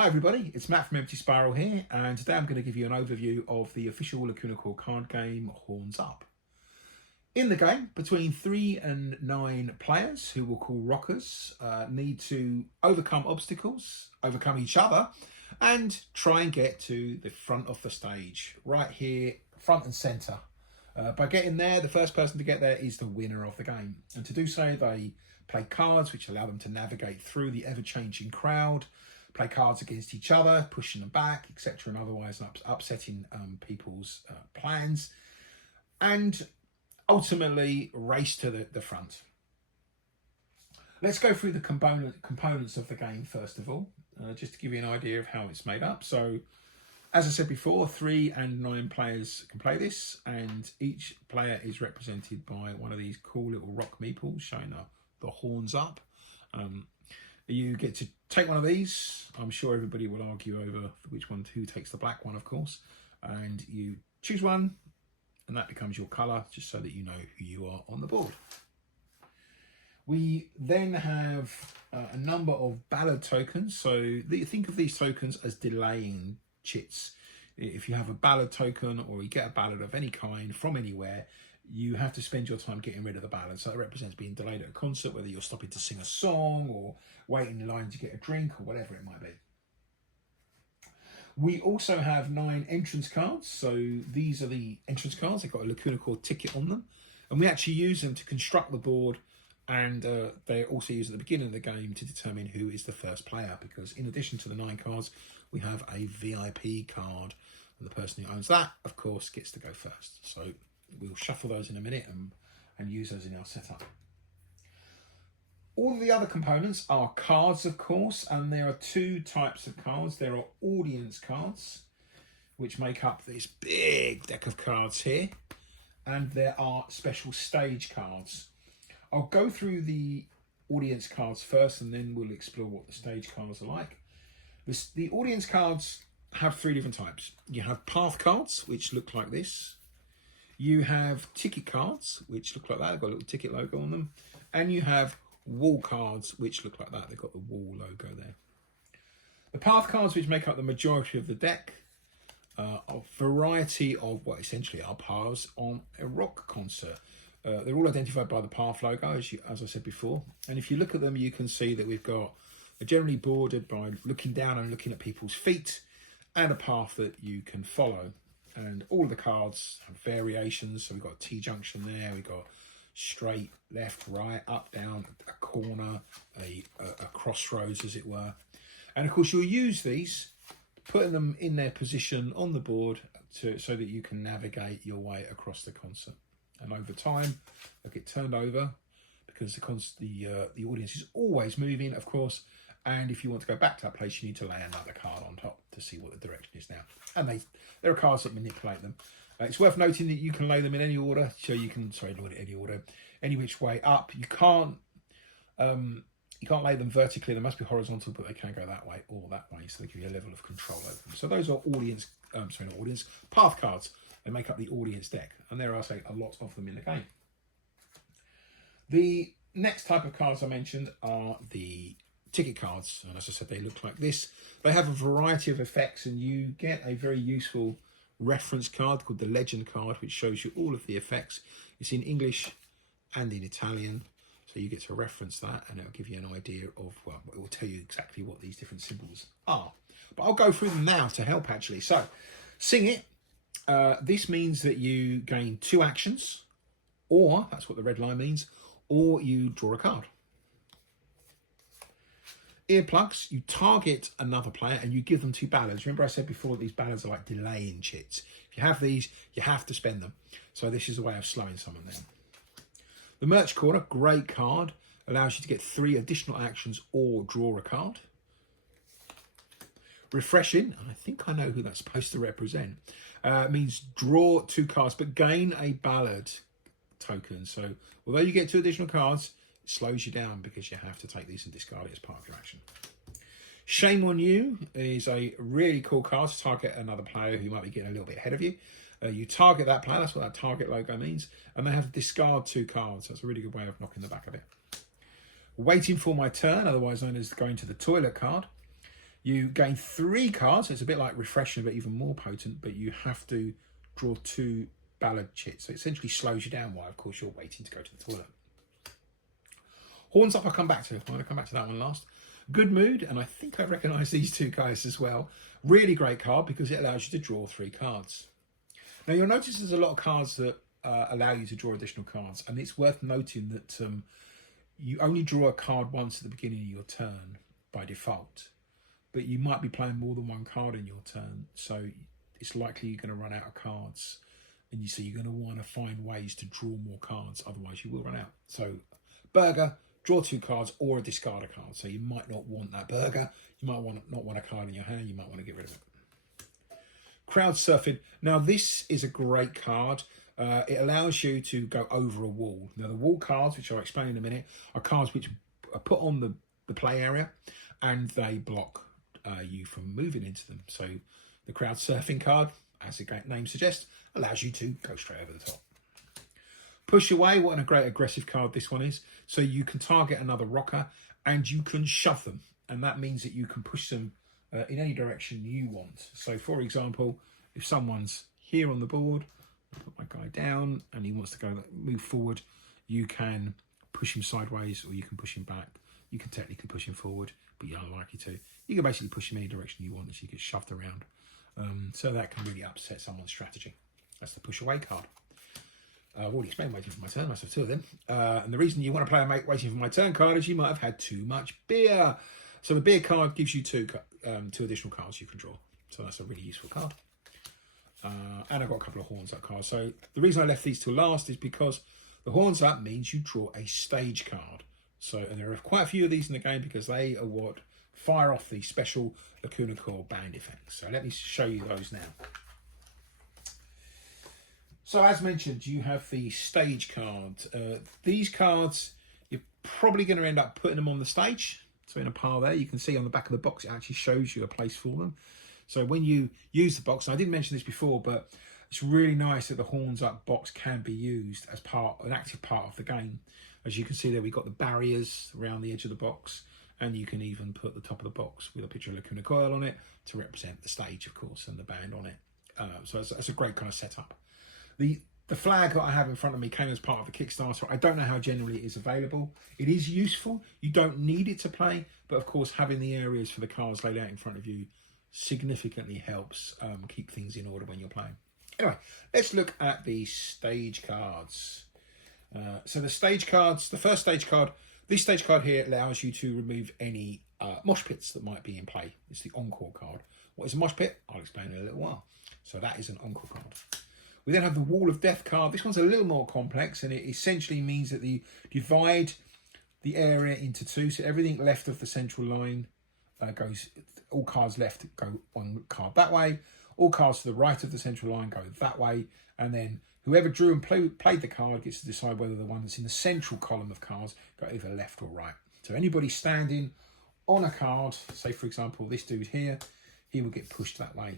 Hi everybody, it's Matt from Emptyspiral here, and today I'm going to give you an overview of the official Lacuna Coil card game Horns Up. In the game, between 3 and 9 players, who we'll call rockers, need to overcome obstacles, overcome each other, and try and get to the front of the stage, right here, front and centre. By getting there, the first person to get there is the winner of the game. And to do so, they play cards which allow them to navigate through the ever-changing crowd, play cards against each other, pushing them back, etc., and otherwise upsetting people's plans, and ultimately race to the front. Let's go through the components of the game first of all, just to give you an idea of how it's made up. So, as I said before, 3 and 9 players can play this, and each player is represented by one of these cool little rock meeples showing the horns up. You get to take one of these. I'm sure everybody will argue over who takes the black one, of course. And you choose one, and that becomes your colour, just so that you know who you are on the board. We then have a number of ballad tokens. So think of these tokens as delaying chits. If you have a ballad token or you get a ballad of any kind from anywhere, you have to spend your time getting rid of the ballad. So that represents being delayed at a concert, whether you're stopping to sing a song or waiting in line to get a drink or whatever it might be. We also have 9 entrance cards. So these are the entrance cards. They've got a Lacuna Coil ticket on them. And we actually use them to construct the board, and they're also used at the beginning of the game to determine who is the first player, because in addition to the 9 cards, we have a VIP card, and the person who owns that, of course, gets to go first. So we'll shuffle those in a minute and use those in our setup. All of the other components are cards, of course, and there are 2 types of cards. There are audience cards, which make up this big deck of cards here, and there are special stage cards. I'll go through the audience cards first, and then we'll explore what the stage cards are like. The audience cards have 3 different types. You have path cards, which look like this. You have ticket cards, which look like that. They've got a little ticket logo on them. And you have wall cards, which look like that. They've got the wall logo there. The path cards, which make up the majority of the deck, are a variety of what essentially are paths on a rock concert. They're all identified by the path logo, as I said before. And if you look at them, you can see that they're generally bordered by looking down and looking at people's feet, and a path that you can follow. And all the cards have variations. So we've got a T-junction there, we've got straight, left, right, up, down, a corner, a crossroads, as it were. And of course, you'll use these, putting them in their position on the board so that you can navigate your way across the concert. And over time, they'll get turned over, because the audience is always moving, of course. And if you want to go back to that place, you need to lay another card on top to see what the direction is now. And there are cards that manipulate them. It's worth noting that you can lay them in any order. So you can, not any order, any which way up. You can't lay them vertically. They must be horizontal, but they can go that way or that way. So they give you a level of control over them. So those are path cards. They make up the audience deck. And there are, a lot of them in the game. The next type of cards I mentioned are the ticket cards, and as I said, they look like this. They have a variety of effects, and you get a very useful reference card called the legend card, which shows you all of the effects. It's in English and in Italian, so you get to reference that, and it'll give you an idea of, well, it will tell you exactly what these different symbols are. But I'll go through them now to help, actually. So, sing it. This means that you gain 2 actions, or, that's what the red line means, or you draw a card. Earplugs, you target another player and you give them 2 ballads. Remember I said before these ballads are like delaying chits. If you have these, you have to spend them. So this is a way of slowing someone down. The Merch Corner, great card, allows you to get 3 additional actions or draw a card. Refreshing, I think I know who that's supposed to represent, means draw 2 cards but gain a ballad token. So although you get 2 additional cards, slows you down because you have to take these and discard it as part of your action. Shame on You is a really cool card to target another player who might be getting a little bit ahead of you. You target that player, that's what that target logo means, and they have to discard 2 cards. That's a really good way of knocking the back of it. Waiting for My Turn, otherwise known as going to the toilet card. You gain 3 cards, so it's a bit like Refreshing, but even more potent, but you have to draw 2 ballad chits. So it essentially slows you down while, of course, you're waiting to go to the toilet. Horns Up I'll come back to. I'm going to come back to that one last. Good Mood, and I think I recognise these 2 guys as well. Really great card because it allows you to draw 3 cards. Now you'll notice there's a lot of cards that allow you to draw additional cards, and it's worth noting that you only draw a card once at the beginning of your turn by default, but you might be playing more than 1 card in your turn, so it's likely you're going to run out of cards, and so you're going to want to find ways to draw more cards, otherwise you will run out. So burger, draw 2 cards or a discard a card. So you might not want that burger, you might not want a card in your hand, you might want to get rid of it. Crowd Surfing. Now this is a great card. It allows you to go over a wall. Now the wall cards, which I'll explain in a minute, are cards which are put on the play area and they block you from moving into them. So the Crowd Surfing card, as the name suggests, allows you to go straight over the top. Push Away, what a great aggressive card this one is. So you can target another rocker and you can shove them. And that means that you can push them in any direction you want. So for example, if someone's here on the board, I'll put my guy down and he wants to go move forward, you can push him sideways or you can push him back. You can technically push him forward, but you're unlikely to. You can basically push him any direction you want as you get shoved around. So that can really upset someone's strategy. That's the Push Away card. I've already explained Waiting for My Turn, I must have 2 of them. And the reason you want to play a Waiting for My Turn card is you might have had too much beer. So the beer card gives you 2 additional cards you can draw. So that's a really useful card. And I've got a couple of Horns Up cards. So the reason I left these till last is because the Horns Up means you draw a stage card. So, and there are quite a few of these in the game because they are what fire off the special Lacuna Coil band effects. So let me show you those now. So as mentioned, you have the stage card. These cards, you're probably going to end up putting them on the stage. So in a pile there, you can see on the back of the box, it actually shows you a place for them. So when you use the box, and I didn't mention this before, but it's really nice that the Horns Up box can be used as an active part of the game. As you can see there, we've got the barriers around the edge of the box, and you can even put the top of the box with a picture of Lacuna Coil on it to represent the stage, of course, and the band on it. So that's a great kind of setup. The flag that I have in front of me came as part of the Kickstarter. I don't know how generally it is available. It is useful. You don't need it to play, but of course having the areas for the cards laid out in front of you significantly helps keep things in order when you're playing. Anyway, let's look at the stage cards. So the stage cards, the first stage card, this stage card here allows you to remove any mosh pits that might be in play. It's the Encore card. What is a mosh pit? I'll explain in a little while. So that is an Encore card. We then have the Wall of Death card. This one's a little more complex, and it essentially means that you divide the area into 2. So everything left of the central line goes, all cards left go one card that way. All cards to the right of the central line go that way. And then whoever drew and played the card gets to decide whether the one that's in the central column of cards go either left or right. So anybody standing on a card, say for example this dude here, he will get pushed that way.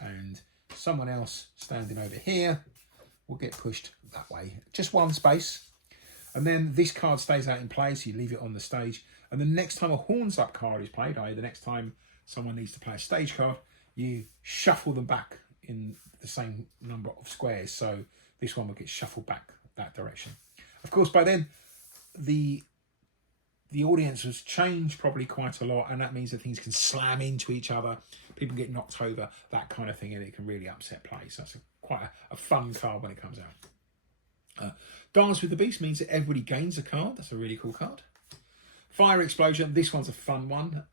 And someone else standing over here will get pushed that way. Just one space. And then this card stays out in play, so you leave it on the stage. And the next time a Horns Up card is played, i.e. the next time someone needs to play a stage card, you shuffle them back in the same number of squares. So this one will get shuffled back that direction. Of course, by then, the audience has changed probably quite a lot, and that means that things can slam into each other, people get knocked over, that kind of thing, and it can really upset play. So that's quite a fun card when it comes out. Dance with the Beast means that everybody gains a card. That's a really cool card. Fire Explosion, this one's a fun one.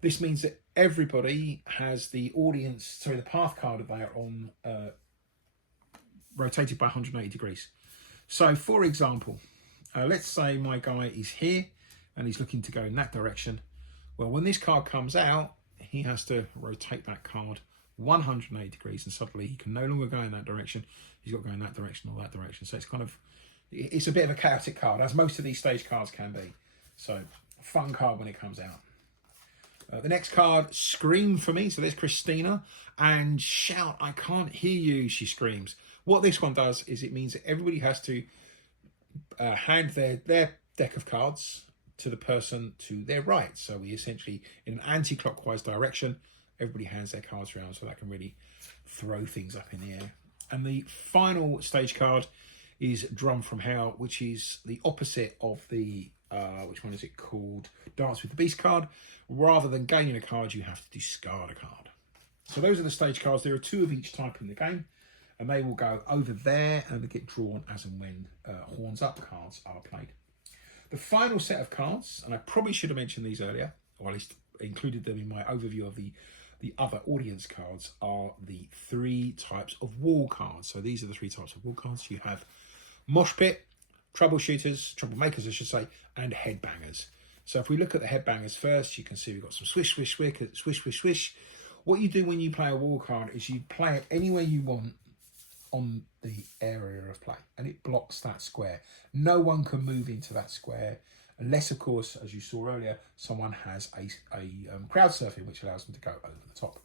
This means that everybody has the path card that they are on rotated by 180 degrees. So for example, let's say my guy is here and he's looking to go in that direction. Well, when this card comes out, he has to rotate that card 180 degrees, and suddenly he can no longer go in that direction. He's got to go in that direction or that direction. So it's a bit of a chaotic card, as most of these stage cards can be. So fun card when it comes out. The next card, Scream for Me. So there's Christina, and Shout, I can't hear you, she screams. What this one does is it means that everybody has to hand their deck of cards to the person to their right. So we essentially, in an anti-clockwise direction, everybody hands their cards around, so that can really throw things up in the air. And the final stage card is Drum from Hell, which is the opposite of the, which one is it called? Dance with the Beast card. Rather than gaining a card, you have to discard a card. So those are the stage cards. There are 2 of each type in the game, and they will go over there and they get drawn as and when horns up cards are played. The final set of cards, and I probably should have mentioned these earlier, or at least included them in my overview of the other audience cards, are the 3 types of wall cards. So these are the 3 types of wall cards. You have Mosh Pit, Troubleshooters, Troublemakers I should say, and Headbangers. So if we look at the Headbangers first, you can see we've got some swish, swish, swish, swish, swish, swish. What you do when you play a wall card is you play it anywhere you want on the area of play, and it blocks that square. No one can move into that square unless, of course, as you saw earlier, someone has a crowd surfing, which allows them to go over the top.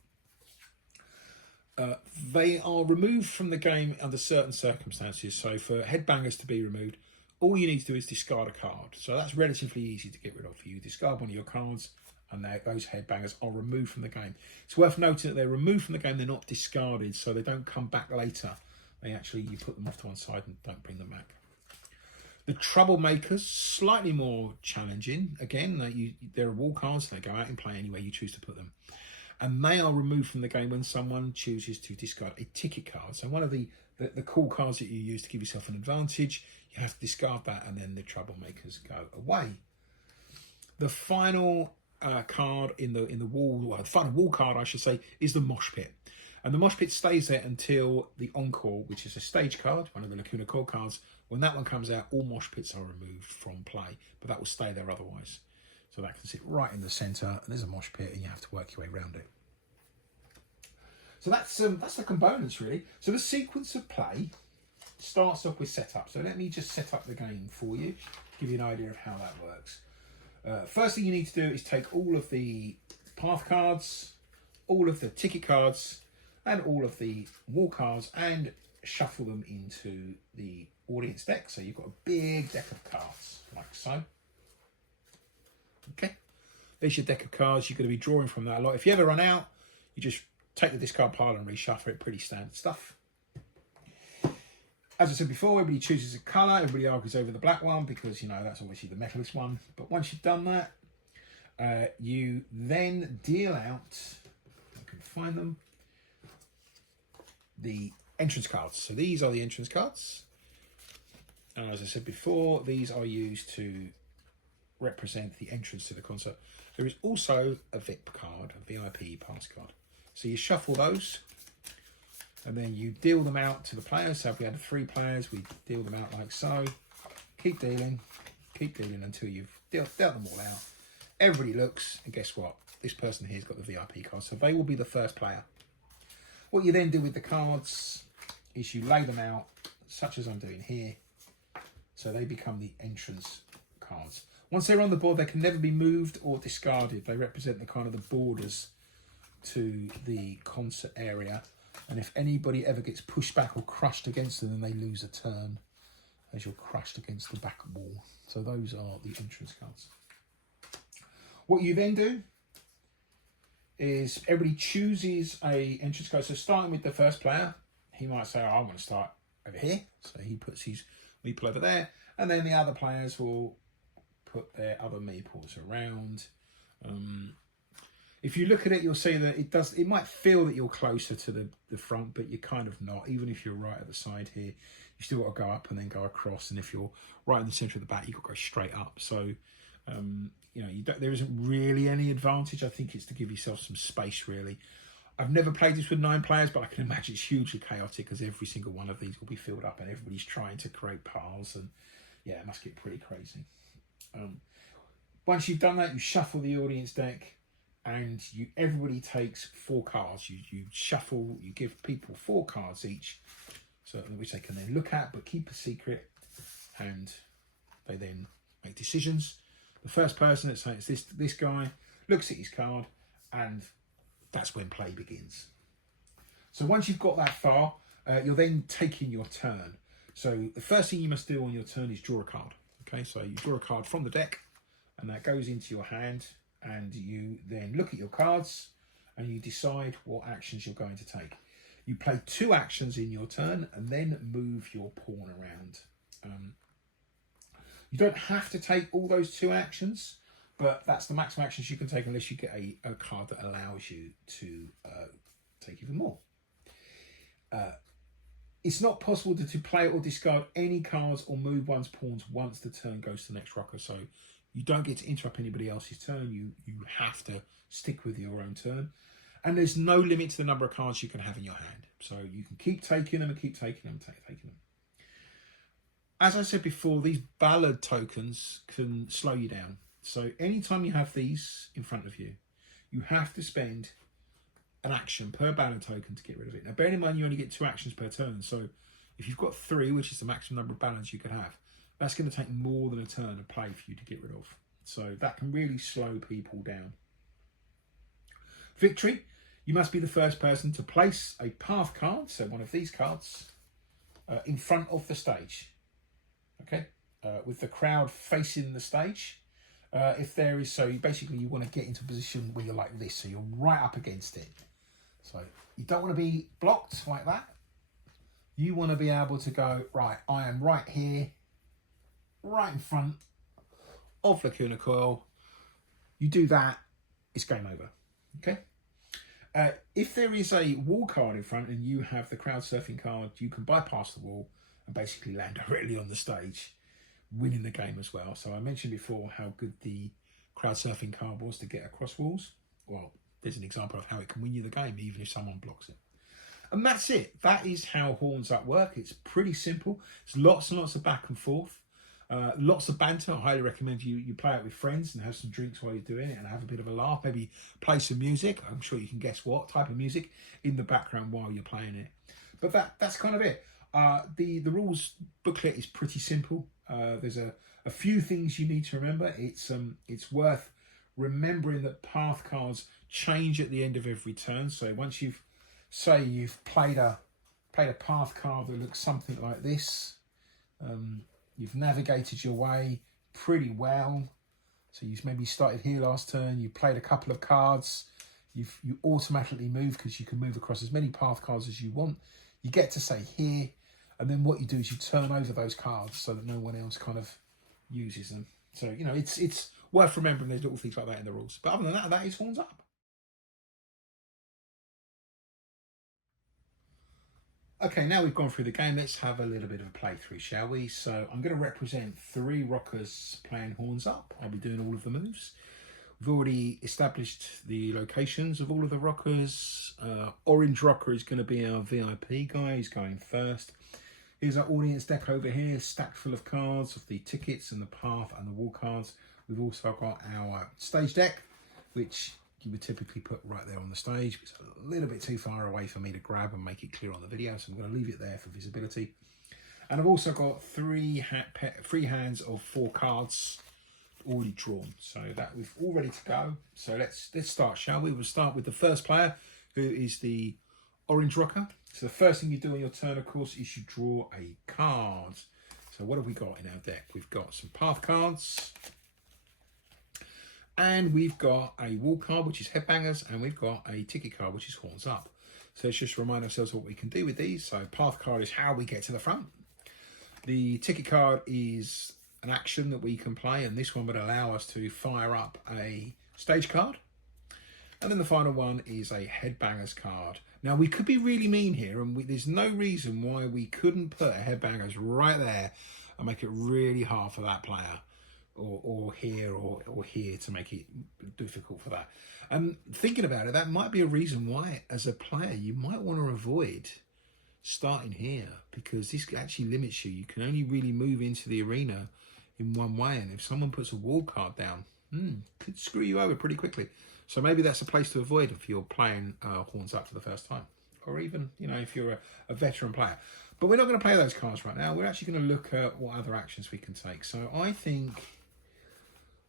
They are removed from the game under certain circumstances. So for Headbangers to be removed, all you need to do is discard a card. So that's relatively easy to get rid of. You discard one of your cards, and those Headbangers are removed from the game. It's worth noting that they're removed from the game, they're not discarded, so they don't come back later. You put them off to one side and don't bring them back. The Troublemakers, slightly more challenging. Again, there are wall cards, they go out and play anywhere you choose to put them. And they are removed from the game when someone chooses to discard a ticket card. So one of the cool cards that you use to give yourself an advantage, you have to discard that, and then the Troublemakers go away. The final card in the wall, well, the final wall card, I should say, is the Mosh Pit. And the Mosh Pit stays there until the Encore, which is a stage card, one of the Lacuna Coil cards. When that one comes out, all Mosh Pits are removed from play, but that will stay there otherwise. So that can sit right in the centre, and there's a Mosh Pit, and you have to work your way around it. So that's the components, really. So the sequence of play starts off with setup. So let me just set up the game for you, give you an idea of how that works. First thing you need to do is take all of the path cards, all of the ticket cards, and all of the wall cards, and shuffle them into the audience deck. So you've got a big deck of cards, like so. Okay, there's your deck of cards. You're going to be drawing from that a lot. If you ever run out, you just take the discard pile and reshuffle it. Pretty standard stuff. As I said before, everybody chooses a colour. Everybody argues over the black one because, you know, that's obviously the metalist one. But once you've done that, you then deal out, I can find them, the entrance cards. So these are the entrance cards. And as I said before, these are used to represent the entrance to the concert. There is also a VIP card, a VIP pass card. So you shuffle those, and then you deal them out to the players. So if we had 3 players, we deal them out like so. Keep dealing until you've dealt them all out. Everybody looks, and guess what? This person here's got the VIP card, so they will be the first player. What you then do with the cards is you lay them out, such as I'm doing here, so they become the entrance cards. Once they're on the board, they can never be moved or discarded. They represent the kind of the borders to the concert area. And if anybody ever gets pushed back or crushed against them, then they lose a turn as you're crushed against the back wall. So those are the entrance cards. What you then do is everybody chooses a entrance card. So starting with the first player, he might say, oh, I'm going to start over here. So he puts his meeple over there. And then the other players will put their other meeples around. If you look at it, you'll see that it might feel that you're closer to the front, but you're kind of not. Even if you're right at the side here, you still got to go up and then go across. And if you're right in the centre of the back, you've got to go straight up. So, you know, there isn't really any advantage. I think it's to give yourself some space, really. I've never played this with 9 players, but I can imagine it's hugely chaotic because every single one of these will be filled up and everybody's trying to create piles. And yeah, it must get pretty crazy. Once you've done that, you shuffle the audience deck, and everybody takes 4 cards. You shuffle, you give people 4 cards each, so which they can then look at but keep a secret, and they then make decisions. The first person that says this guy looks at his card, and that's when play begins. So once you've got that far, you're then taking your turn. So the first thing you must do on your turn is draw a card. Okay, so you draw a card from the deck, and that goes into your hand, and you then look at your cards and you decide what actions you're going to take. You play 2 actions in your turn and then move your pawn around. You don't have to take all those 2 actions, but that's the maximum actions you can take unless you get a card that allows you to take even more. It's not possible to play or discard any cards or move one's pawns once the turn goes to the next rocker. So you don't get to interrupt anybody else's turn. You have to stick with your own turn. And there's no limit to the number of cards you can have in your hand. So you can keep taking them and keep taking them, taking them. As I said before, these ballad tokens can slow you down. So anytime you have these in front of you, you have to spend an action per ballad token to get rid of it. Now, bearing in mind you only get 2 actions per turn. So if you've got 3, which is the maximum number of ballads you could have, that's going to take more than a turn to play for you to get rid of. So that can really slow people down. Victory. You must be the first person to place a path card, so one of these cards, in front of the stage. Okay, with the crowd facing the stage. If there is, so basically you want to get into a position where you're like this, so you're right up against it. So you don't want to be blocked like that. You want to be able to go, right, I am right here, right in front of Lacuna Coil. You do that, it's game over. Okay. If there is a wall card in front and you have the crowd surfing card, you can bypass the wall and basically land directly on the stage, winning the game as well. So I mentioned before how good the crowd surfing card was to get across walls. Well, there's an example of how it can win you the game, even if someone blocks it. And that's it. That is how Horns Up work. It's pretty simple. It's lots and lots of back and forth. Lots of banter. I highly recommend you play it with friends and have some drinks while you're doing it and have a bit of a laugh. Maybe play some music. I'm sure you can guess what type of music in the background while you're playing it. But that's kind of it. The rules booklet is pretty simple. There's a few things you need to remember. It's worth remembering that path cards change at the end of every turn. So once you've played a path card that looks something like this, you've navigated your way pretty well. So you've maybe started here last turn, you played a couple of cards, you automatically move because you can move across as many path cards as you want. You get to say here, and then what you do is you turn over those cards so that no one else kind of uses them. So, you know, it's worth remembering there's little things like that in the rules. But other than that, that is Horns Up. Okay, now we've gone through the game, let's have a little bit of a playthrough, shall we? So I'm going to represent 3 rockers playing Horns Up. I'll be doing all of the moves. We've already established the locations of all of the rockers. Orange rocker is going to be our VIP guy, he's going first. Here's our audience deck over here, stacked full of cards of the tickets and the path and the wall cards. We've also got our stage deck, which you would typically put right there on the stage. It's a little bit too far away for me to grab and make it clear on the video, so I'm going to leave it there for visibility. And I've also got 3 hands of 4 cards already drawn, so that we're all ready to go. So let's start, shall we? We'll start with the first player, who is the orange rocker. So the first thing you do on your turn, of course, is you draw a card. So what have we got in our deck? We've got some path cards, and we've got a wall card, which is Headbangers, and we've got a ticket card, which is Horns Up. So let's just remind ourselves what we can do with these. So path card is how we get to the front. The ticket card is an action that we can play, and this one would allow us to fire up a stage card. And then the final one is a Headbangers card. Now, we could be really mean here, and there's no reason why we couldn't put a Headbangers right there and make it really hard for that player, or here or here, to make it difficult for that. And thinking about it, that might be a reason why, as a player, you might want to avoid starting here, because this actually limits you. You can only really move into the arena in one way, and if someone puts a wall card down, could screw you over pretty quickly. So maybe that's a place to avoid if you're playing Horns Up for the first time, or even, you know, if you're a veteran player. But we're not going to play those cards right now. We're actually going to look at what other actions we can take. So I think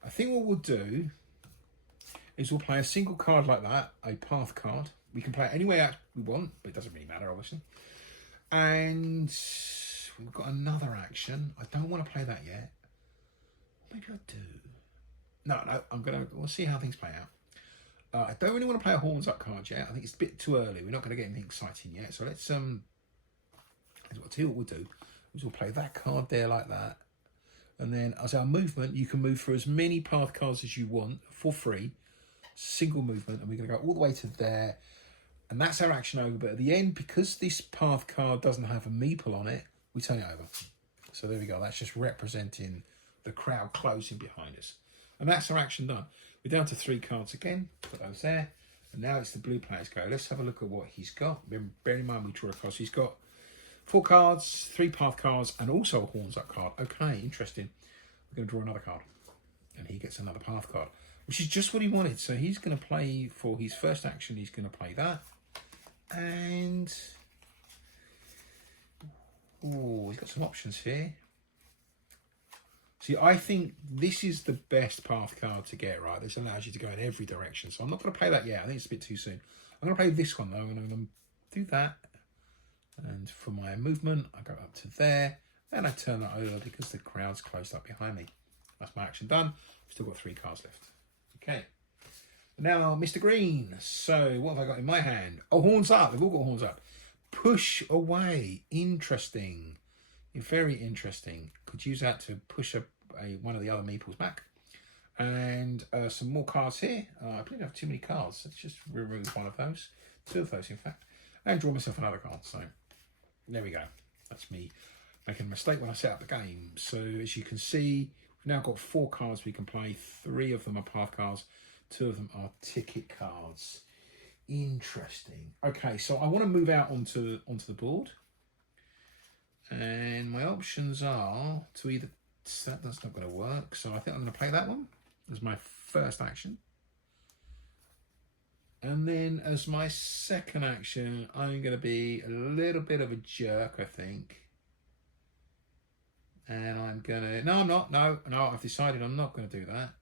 what we'll do is we'll play a single card like that, a path card. We can play it any way we want, but it doesn't really matter, obviously. And we've got another action. I don't want to play that yet. Maybe I do. No, we'll see how things play out. I don't really want to play a horns up card yet. I think it's a bit too early. We're not going to get anything exciting yet. So let's, I'll tell you what we'll do. We'll play that card there like that. And then as our movement, you can move through as many path cards as you want for free. Single movement. And we're going to go all the way to there. And that's our action over. But at the end, because this path card doesn't have a meeple on it, we turn it over. So there we go. That's just representing the crowd closing behind us. And that's our action done. We're down to 3 cards again. Put those there. And now it's the blue player's go. Let's have a look at what he's got. Bear in mind we draw a card. So he's got 4 cards, 3 path cards, and also a horns up card. Okay, interesting. We're going to draw another card. And he gets another path card, which is just what he wanted. So he's going to play for his first action. He's going to play that. And... oh, he's got some options here. See, I think this is the best path card to get, right? This allows you to go in every direction. So I'm not going to play that yet. I think it's a bit too soon. I'm going to play this one, though. I'm going to do that. And for my movement, I go up to there. And I turn that over because the crowd's closed up behind me. That's my action done. I've still got 3 cards left. Okay. Now, Mr. Green. So, what have I got in my hand? Oh, horns up. They've all got horns up. Push away. Interesting. Very interesting. Could use that to push one of the other meeples back. And some more cards here. I believe I have too many cards. Let's just remove one of those. 2 of those, in fact. And draw myself another card. So, there we go. That's me making a mistake when I set up the game. So, as you can see, we've now got 4 cards we can play. 3 of them are path cards. 2 of them are ticket cards. Interesting. Okay, so I want to move out onto the board. And my options are to either... that's not going to work. So I think I'm going to play that one as my first action. And then as my second action, I'm going to be a little bit of a jerk, I think. And I'm going to... no, I'm not. No, I've decided I'm not going to do that.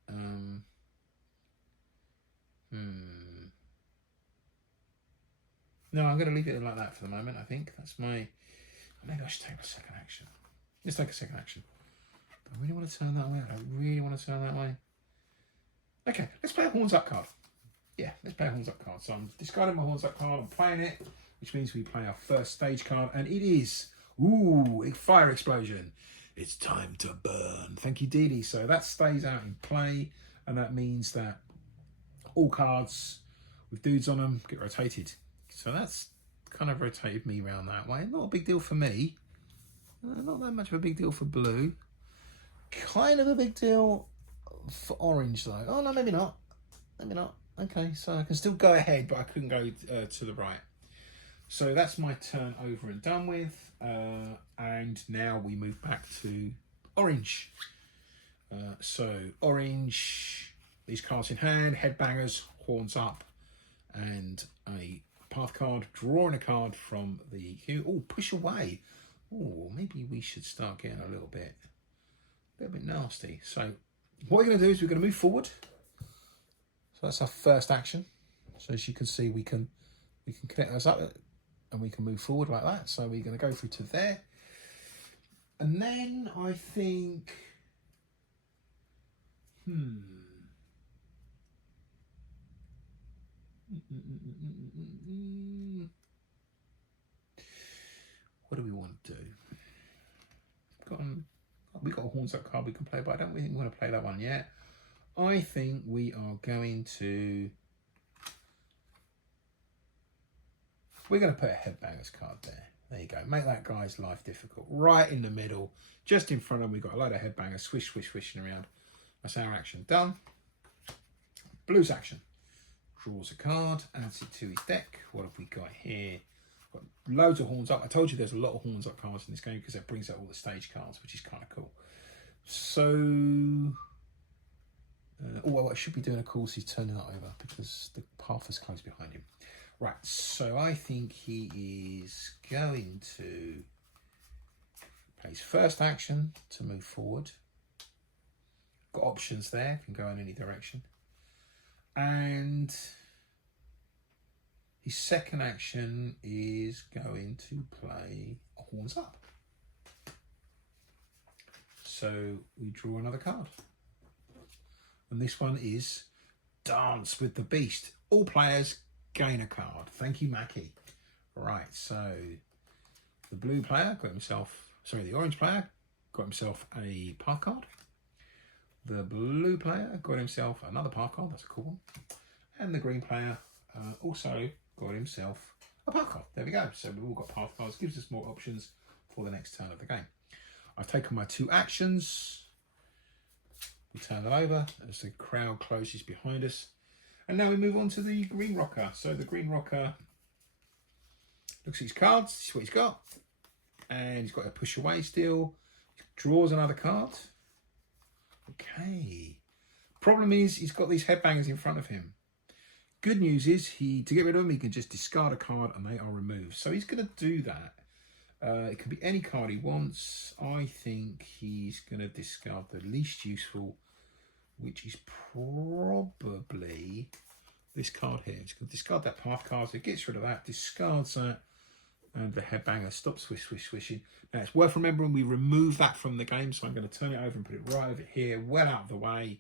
No, I'm going to leave it like that for the moment, I think. That's my... maybe I should take my second action. Let's take a second action. Do I really want to turn that way? I don't really want to turn that way. Okay, let's play a horns up card. Yeah, let's play a horns up card. So I'm discarding my horns up card. I'm playing it, which means we play our first stage card. And it is... ooh, a fire explosion. It's time to burn. Thank you, Dee Dee. So that stays out in play. And that means that all cards with dudes on them get rotated. So that's kind of rotated me around that way. Not a big deal for me. Not that much of a big deal for blue. Kind of a big deal for orange though. Oh no, maybe not. Maybe not. Okay, so I can still go ahead, but I couldn't go to the right. So that's my turn over and done with. And now we move back to orange. So orange, these cards in hand, headbangers, horns up, and a path card, drawing a card from the queue. Oh, push away. Oh, maybe we should start getting a little bit nasty. So what we're going to do is we're going to move forward. So that's our first action. So as you can see, we can connect those up and we can move forward like that. So we're going to go through to there. And then I think, what do we want to do? We've got a horns up card we can play, but I don't really want to play that one yet. I think we are going to... we're going to put a headbangers card there. There you go. Make that guy's life difficult. Right in the middle, just in front of him, we've got a load of headbangers swishing around. That's our action done. Blue's action. Draws a card, adds it to his deck. What have we got here? Got loads of horns up. I told you there's a lot of horns up cards in this game because it brings out all the stage cards, which is kind of cool. So, what I should be doing, of course, is turning that over because the path is closed behind him. Right, so I think he is going to play his first action to move forward. Got options there, can go in any direction. And his second action is going to play a horns up. So we draw another card. And this one is Dance with the Beast. All players gain a card. Thank you, Mackie. Right, so the blue player got himself, sorry, the orange player got himself a path card. The blue player got himself another path card, that's a cool one. And the green player also got himself a path card. There we go. So we've all got path cards, gives us more options for the next turn of the game. I've taken my 2 actions. We turn that over as the crowd closes behind us. And now we move on to the green rocker. So the green rocker looks at his cards, this is what he's got. And he's got a push away still. Draws another card. Okay. Problem is, he's got these headbangers in front of him. Good news is, to get rid of them, he can just discard a card and they are removed. So he's going to do that. It can be any card he wants. I think he's going to discard the least useful, which is probably this card here. He's going to discard that path card, so he gets rid of that, discards that, and the headbanger stops swishing. Now it's worth remembering we remove that from the game, so I'm going to turn it over and put it right over here, well out of the way,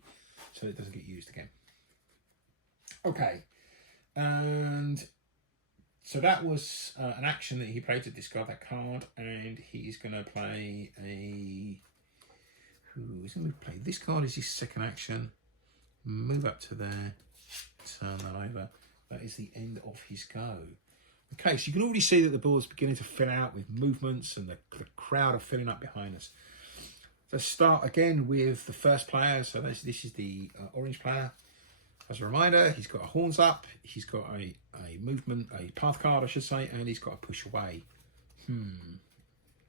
so it doesn't get used again. Okay, and so that was an action that he played to discard that card, and he's going to play a... he's going to play this card as his second action, move up to there, turn that over. That is the end of his go. Okay, so you can already see that the board's beginning to fill out with movements and the crowd are filling up behind us. Let's start again with the first player. So this is the orange player. As a reminder, he's got a horns up, he's got a movement, a path card I should say, and he's got a push away.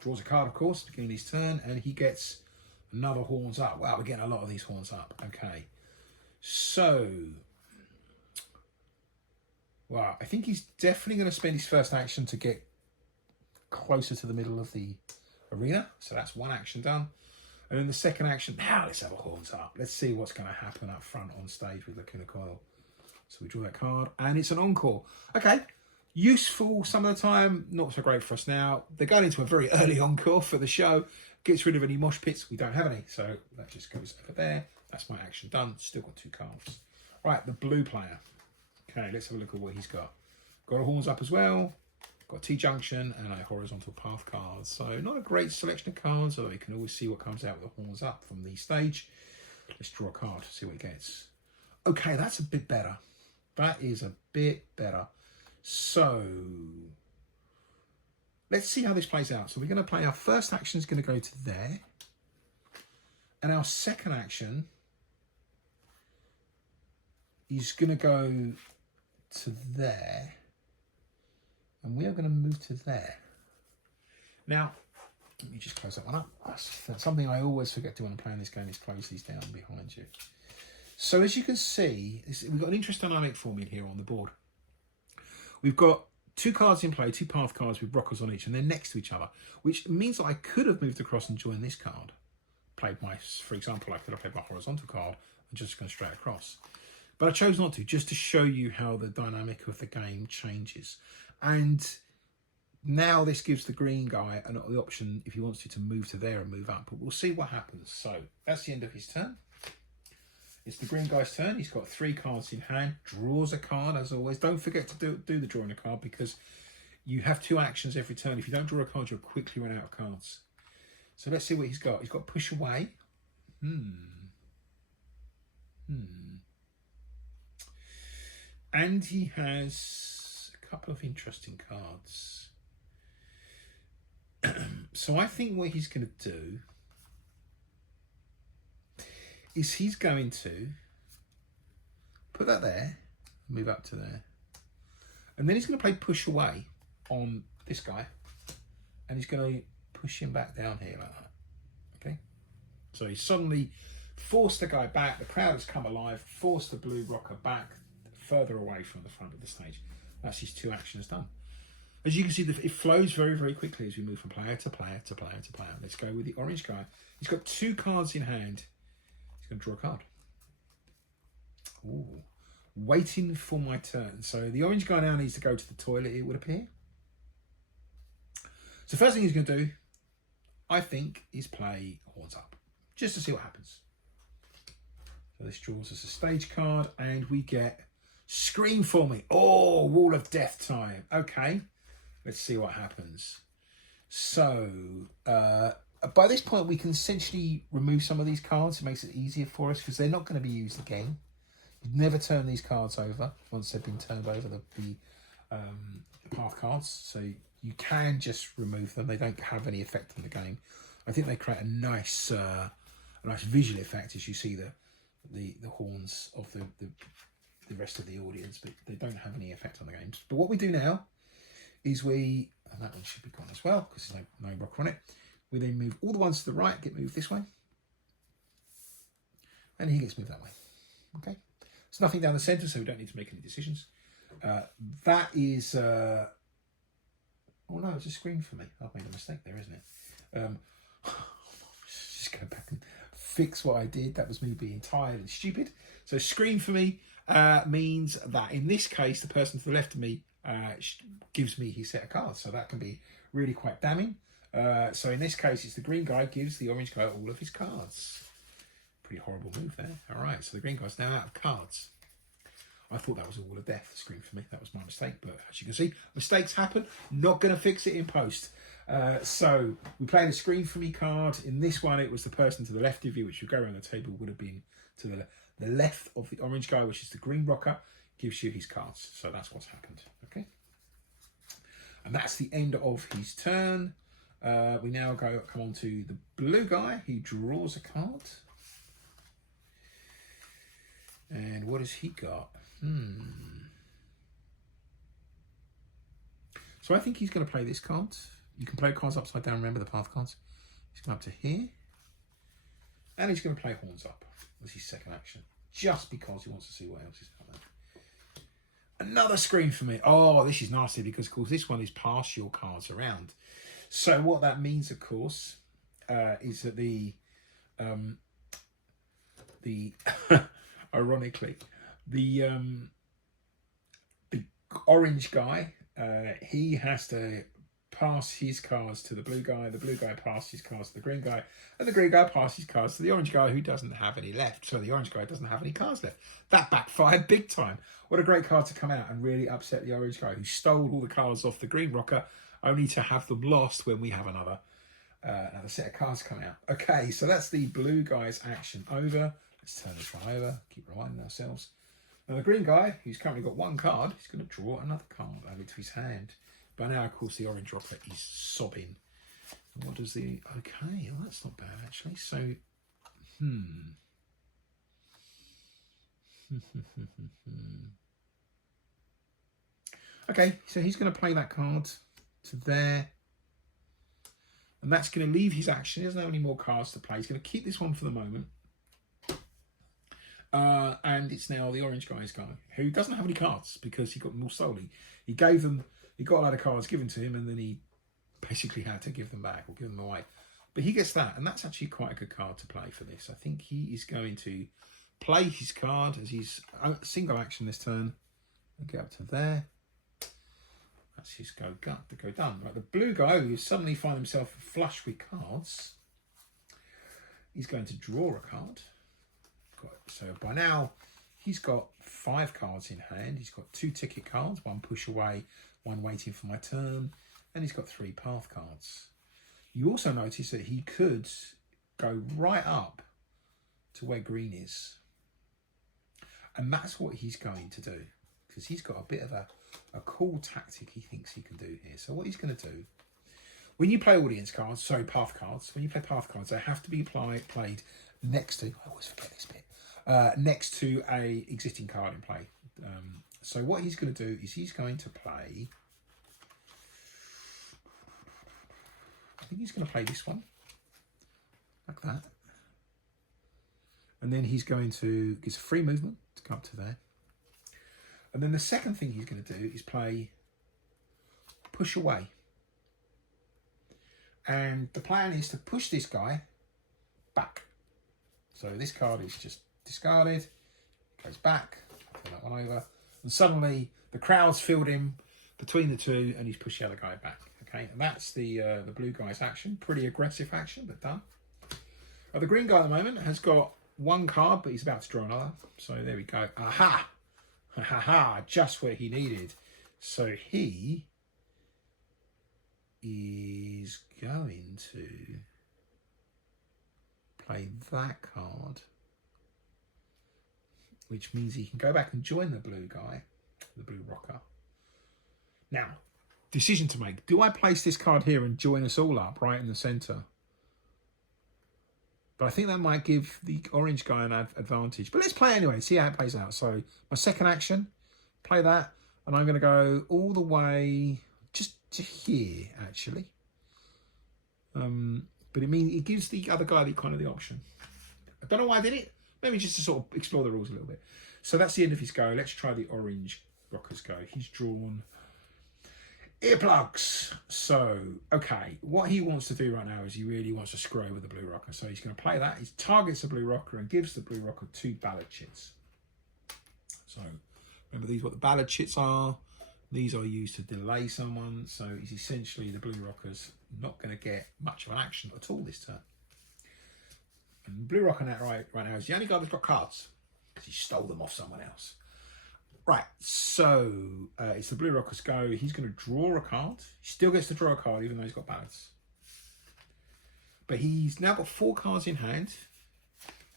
Draws a card of course, beginning of his turn, and he gets another horns up. Wow, we're getting a lot of these horns up. Okay, so wow, I think he's definitely going to spend his first action to get closer to the middle of the arena. So that's one action done. And then the second action, now let's have a horns up. Let's see what's going to happen up front on stage with Lacuna Coil. So we draw that card, and it's an encore. Okay, useful some of the time, not so great for us now. They're going into a very early encore for the show. Gets rid of any mosh pits. We don't have any, so that just goes over there. That's my action done. Still got 2 cards. Right, the blue player. Okay, let's have a look at what he's got. Got a horns up as well. Got a T-junction and a horizontal path card. So not a great selection of cards, although you can always see what comes out with the horns up from the stage. Let's draw a card, see what he gets. Okay, that's a bit better. That is a bit better. So let's see how this plays out. So we're going to play, our first action is going to go to there. And our second action is going to go to there. And we are going to move to there. Now, let me just close that one up. That's something I always forget to when I'm playing this game, is close these down behind you. So as you can see, we've got an interesting dynamic forming here on the board. We've got 2 cards in play, 2 path cards with rockers on each, and they're next to each other, which means that I could have moved across and joined this card. For example, I could have played my horizontal card and just gone straight across. But I chose not to, just to show you how the dynamic of the game changes. And now this gives the green guy the option, if he wants to move to there and move up. But we'll see what happens. So that's the end of his turn. It's the green guy's turn. He's got 3 cards in hand. Draws a card, as always. Don't forget to do the drawing a card, because you have 2 actions every turn. If you don't draw a card, you'll quickly run out of cards. So let's see what he's got. He's got push away. And he has a couple of interesting cards. So I think what he's going to do is he's going to put that there, move up to there, and then he's going to play push away on this guy, and he's going to push him back down here like that. Okay, so he's suddenly forced the guy back, the crowd has come alive, forced the blue rocker back further away from the front of the stage. That's his 2 actions done. As you can see, it flows very, very quickly as we move from player to player to player to player. Let's go with the orange guy. He's got 2 cards in hand. He's going to draw a card. Ooh. Waiting for my turn. So the orange guy now needs to go to the toilet, it would appear. So first thing he's going to do, I think, is play horns up, just to see what happens. So this draws us a stage card, and we get Scream for Me. Oh, Wall of Death time. Okay, let's see what happens. So, by this point, we can essentially remove some of these cards. It makes it easier for us because they're not going to be used again. You'd never turn these cards over once they've been turned over, the path cards. So you can just remove them. They don't have any effect on the game. I think they create a nice visual effect as you see the horns of the rest of the audience, but they don't have any effect on the games. But what we do now is and that one should be gone as well because there's no rock on it. We then move all the ones to the right, get moved this way, and he gets moved that way. Okay, there's nothing down the centre, so we don't need to make any decisions. That is, oh no, it's a screen for me. I've made a mistake there, isn't it? Just go back and fix what I did. That was me being tired and stupid. So screen for me means that in this case, the person to the left of me gives me his set of cards. So that can be really quite damning. So in this case, it's the green guy gives the orange guy all of his cards. Pretty horrible move there. All right, so the green guy's now out of cards. I thought that was a Wall of Death screen for me. That was my mistake, but as you can see, mistakes happen. Not going to fix it in post. So we played a screen for me card. In this one, it was the person to the left of you, which would go around the table, would have been to the left of the orange guy, which is the green rocker, gives you his cards. So that's what's happened. Okay, and that's the end of his turn. We now come on to the blue guy. He draws a card. And what has he got? So I think he's going to play this card. You can play cards upside down, remember the path cards. He's going up to here. And he's going to play horns up as his second action. Just because he wants to see what else is out there. Another screen for me. Oh, this is nasty because, of course, this one is pass your cards around. So what that means, of course, is that the ironically, the orange guy, he has to pass his cards to the blue guy passes his cards to the green guy, and the green guy passes his cards to the orange guy, who doesn't have any left. So the orange guy doesn't have any cards left. That backfired big time. What a great card to come out and really upset the orange guy, who stole all the cards off the green rocker, only to have them lost when we have another set of cards come out. Okay, so that's the blue guy's action over. Let's turn this one over, keep reminding ourselves. Now the green guy, who's currently got one card, he's going to draw another card over to his hand. But now, of course, the orange rocker is sobbing. What does the... Okay, well, that's not bad, actually. So, Okay, so he's going to play that card to there. And that's going to leave his action. He doesn't have any more cards to play. He's going to keep this one for the moment. And it's now the orange guy's guy, who doesn't have any cards because he got them all solely. He got a lot of cards given to him, and then he basically had to give them back or give them away. But he gets that, and that's actually quite a good card to play for this. I think he is going to play his card as his single action this turn and get up to there. That's his go done. Right, the blue guy, who suddenly finds himself flush with cards, he's going to draw a card. So by now, he's got 5 cards in hand. He's got 2 ticket cards, 1 push away, 1 waiting for my turn, and he's got 3 path cards. You also notice that he could go right up to where green is. And that's what he's going to do, because he's got a bit of a cool tactic he thinks he can do here. So what he's going to do, when you play path cards, when you play path cards, they have to be played next to, I always forget this bit, next to a existing card in play. So what he's going to do is he's going to play, I think he's going to play this one, like that. And then he's going to, gets a free movement to come up to there. And then the second thing he's going to do is play push away. And the plan is to push this guy back. So this card is just discarded, goes back, turn that one over, and suddenly the crowd's filled him between the two, and he's pushed the other guy back. Okay, and that's the blue guy's action. Pretty aggressive action, but done. The green guy at the moment has got one card, but he's about to draw another. So there we go. Aha! Ha ha ha! Just where he needed. So he is going to play that card, which means he can go back and join the blue guy, the blue rocker. Now, decision to make. Do I place this card here and join us all up right in the centre? But I think that might give the orange guy an advantage. But let's play anyway, see how it plays out. So my second action, play that, and I'm going to go all the way just to here, actually. But it gives the other guy the option. I don't know why I did it. Maybe just to sort of explore the rules a little bit. So that's the end of his go. Let's try the orange rocker's go. He's drawn earplugs. So, okay, what he wants to do right now is he really wants to screw over the blue rocker. So he's going to play that. He targets the blue rocker and gives the blue rocker 2 ballad chits. So, remember these what the ballad chits are. These are used to delay someone. So he's essentially, the blue rocker's not going to get much of an action at all this turn. And blue rocker right now is the only guy that's got cards because he stole them off someone else. Right, so it's the blue rocker's go. He's going to draw a card. He still gets to draw a card even though he's got ballads. But he's now got 4 cards in hand.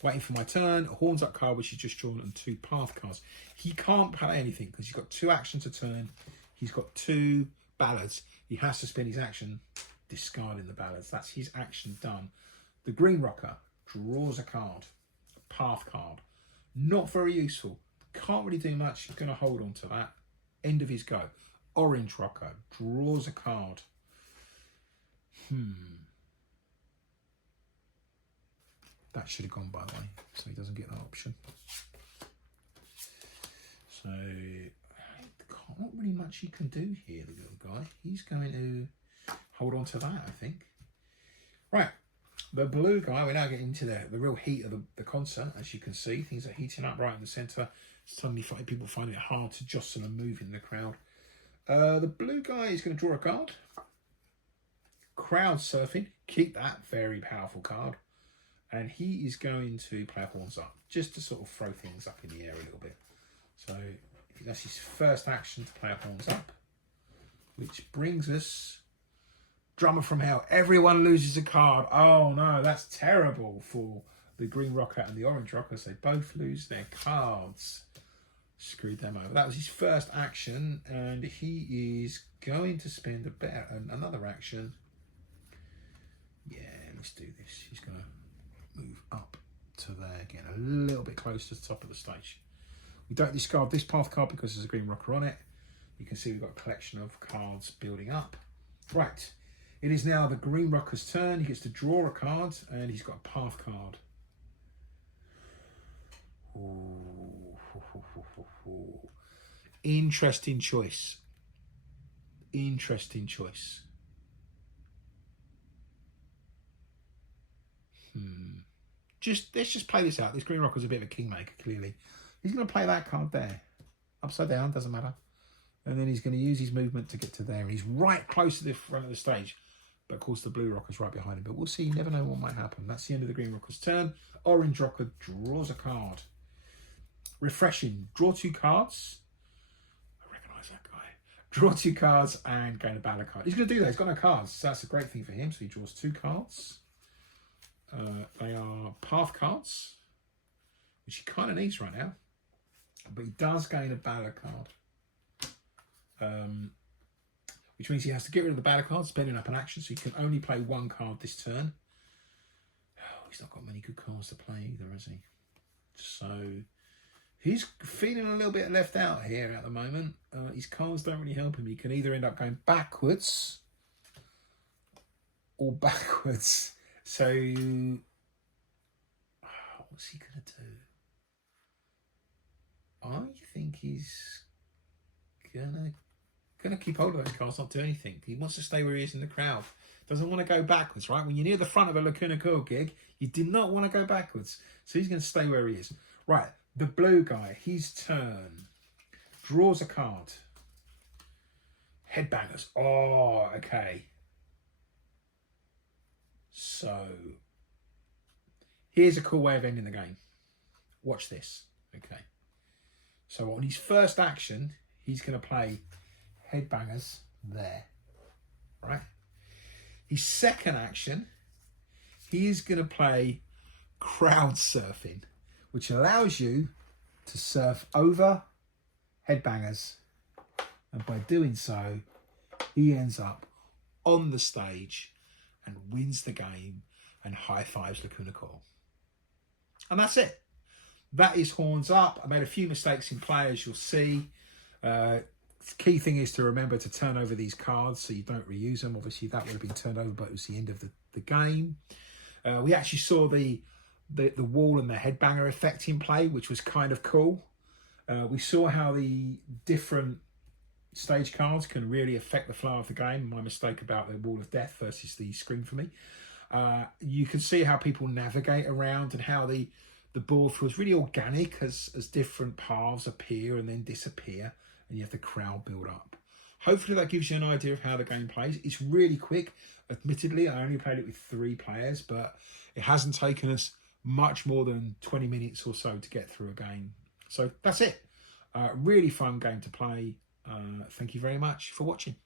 Waiting for my turn. A horns up card which he's just drawn and 2 path cards. He can't play anything because he's got 2 actions a turn. He's got 2 ballads. He has to spend his action discarding the ballads. That's his action done. The green rocker draws a card, a path card. Not very useful. Can't really do much. He's going to hold on to that. End of his go. Orange rocker draws a card. That should have gone by the way, so he doesn't get that option. So, not really much he can do here, the little guy. He's going to hold on to that, I think. Right. The blue guy, we're now getting into the real heat of the concert. As you can see, things are heating up right in the centre. Suddenly people find it hard to jostle and move in the crowd. The blue guy is going to draw a card. Crowd surfing. Keep that. Very powerful card. And he is going to play horns up. Just to sort of throw things up in the air a little bit. So that's his first action to play horns up. Which brings us... Drummer from Hell. Everyone loses a card. Oh no, that's terrible for the green rocker and the orange rocker. So they both lose their cards. Screwed them over. That was his first action, and he is going to spend another action. Yeah, let's do this. He's going to move up to there again, a little bit close to the top of the stage. We don't discard this path card because there's a green rocker on it. You can see we've got a collection of cards building up. Right. It is now the green rocker's turn. He gets to draw a card and he's got a path card. Ooh. Interesting choice. Interesting choice. Let's just play this out. This green rocker's a bit of a kingmaker, clearly. He's going to play that card there. Upside down, doesn't matter. And then he's going to use his movement to get to there. And he's right close to the front of the stage. But of course the blue rocker's right behind him. But we'll see, you never know what might happen. That's the end of the green rocker's turn. Orange rocker draws a card. Refreshing. Draw 2 cards. I recognise that guy. Draw 2 cards and gain a ballad card. He's going to do that. He's got no cards. So that's a great thing for him. So he draws 2 cards. They are path cards, which he kind of needs right now. But he does gain a ballad card. Which means he has to get rid of the ballad card, spending up an action, so he can only play 1 card this turn. Oh, he's not got many good cards to play either, has he? So he's feeling a little bit left out here at the moment. His cards don't really help him. He can either end up going backwards or backwards. So what's he going to do? I think he's gonna keep hold of those cards, not do anything. He wants to stay where he is in the crowd. Doesn't want to go backwards, right? When you're near the front of a Lacuna Coil gig, you do not want to go backwards. So he's going to stay where he is. Right, the blue guy, his turn. Draws a card. Headbangers. Oh, okay. So here's a cool way of ending the game. Watch this. Okay. So on his first action, he's going to play headbangers there. Right? His second action, he is going to play crowd surfing, which allows you to surf over headbangers. And by doing so, he ends up on the stage and wins the game and high fives Lacuna Coil. And that's it. That is horns up. I made a few mistakes in play, as you'll see. The key thing is to remember to turn over these cards so you don't reuse them. Obviously, that would have been turned over, but it was the end of the game. We actually saw the wall and the headbanger effect in play, which was kind of cool. We saw how the different stage cards can really affect the flow of the game. My mistake about the wall of death versus the screen for me. You can see how people navigate around and how the board feels really organic as different paths appear and then disappear, and you have the crowd build up. Hopefully that gives you an idea of how the game plays. It's really quick. Admittedly, I only played it with 3 players, but it hasn't taken us much more than 20 minutes or so to get through a game. So that's it. Really fun game to play. Thank you very much for watching.